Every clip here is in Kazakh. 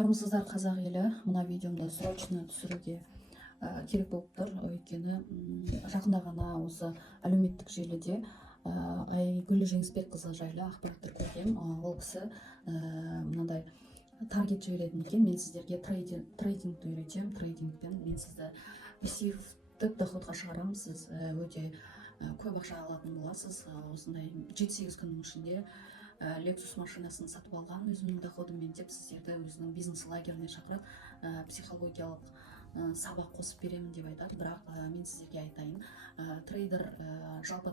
Армысыздар қазақ елі, мына видеомды срочно түсіруге керек болып тұр. Өйткені жақында ғана осы әлеуметтік желіде Айгүл Жеңісбекқызы жайлы ақпараттар көргем. Ол кісі мынандай таргет жіберетін екен: мен сіздерге трейдингті үйретемін, трейдингпен мен сізді пассивтік доходқа шығарамын, сіз өте көп ақша алатын боласыз. Осындай 7-8 күннің ішінде Lexus машинасын сатып алған өзімнің доходыммен деп сіздерді өзінің бизнес лагеріне шақырып психологиялық сабақ қосып беремін деп айтады. Бірақ мен сіздерге айтайын, трейдер, жалпы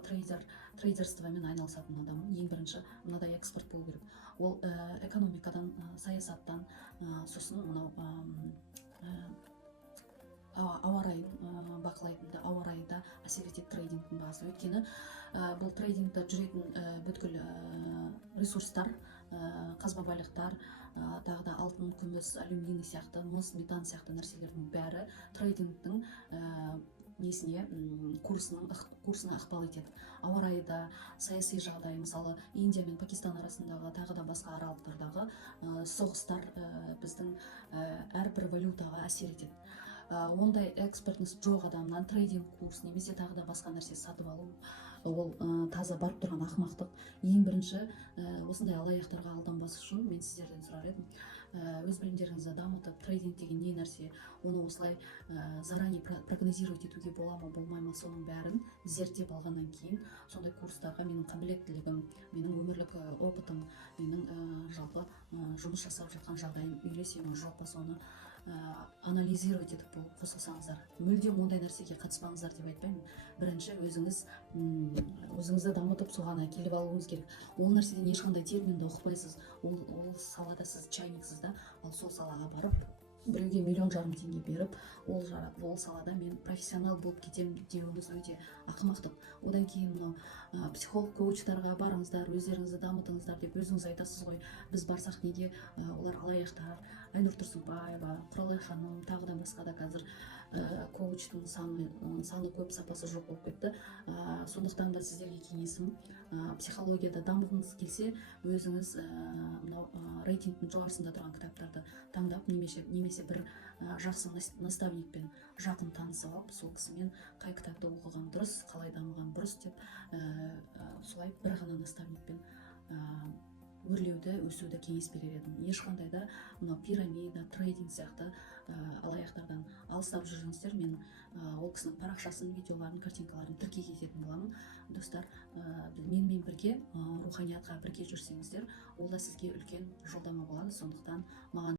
трейдерствомен айналысатын адамның ең бірінші мынадай эксперт болу керек. Ол экономикадан, саясаттан, сосын мынау ауа райын бақылайтын, ауа райында әсер етеді трейдингтің бағасы. Өйткені бұл трейдингта жүретін бүткіл ресурстар, қазба байлықтар, тағы да алтын, күміс, алюминий сияқты, мыс, метан сияқты нәрселердің бәрі трейдингтің курсына ықпал етеді. Ауа райда, саяси жағдай, мысалы Индия мен Пакистан арасындағы, тағы да басқа аралықтардағы соғыстар біздің әрбір валютаға әсер етеді. Ондай экспертніс жоқ адамнан трейдинг курс немесе тағы да басқа нәрсе сатып алу, ол таза барып тұрған ақымақтық. Ең бірінші осындай алаяқтарға алданбас үшін мен сіздерден сұрар едім, өз білімдеріңізді дамытып, трейдинг деген не нәрсе, оны осылай заранее прогнозировать етуге бола ма, болмай ма, соның бәрін зерттеп алғаннан кейін сондай курстарға менің қабілеттілігім, менің өмірлік опытым, менің жалпы жұмыс жасап жатқан жағдайым үйлесе ме жоқ па, соны анализировать етіп қосылсаңыздар. Мүлдем ондай нәрсеге қатыспаңыздар деп айтпаймын. Бірінші өзіңізді дамытып соған әкеліп алуыңыз керек. Ол нәрседен ешқандай терминді ұқпайсыз, ол салада сіз чайниксіз да, ал сол салаға барып біреуге 1,5 миллион теңге беріп, ол салада мен профессионал болып кетемін деуіңіз өте ақымақтық. Одан кейін мынау психолог, коучтарға барыңыздар, өздеріңізді дамытыңыздар деп өзіңіз айтасыз ғой. Біз барсақ неге олар алаяқтар, Айнұр Тұрсынбаева, Құралай ханым, тағы да басқа да қазір коучтың саны көп, сапасы жоқ болып кетті. Сондықтан да сіздерге кеңесім, психологияда дамығыңыз келсе, өзіңіз мынау рейтингтің жоғарысында тұрған кітаптарды таңдап, немесе бір жақсы наставникпен жақын танысып алып, сол кісімен қай кітапты оқыған дұрыс, қалай дамыған дұрыс деп, солай бір ғана наставникпен өрлеуді, өсуді кеңес берер едім. Ешқандай да мынау пирамида, трейдинг сияқты алаяқтардан алыстап жүріңіздер. Мен ол кісінің парақшасын, видеоларын, картинкаларын тіркей кететін боламын. Достар, менімен бірге руханиятқа бірге жүрсеңіздер, ол да сізге үлкен жолдама болады. Сондықтан маған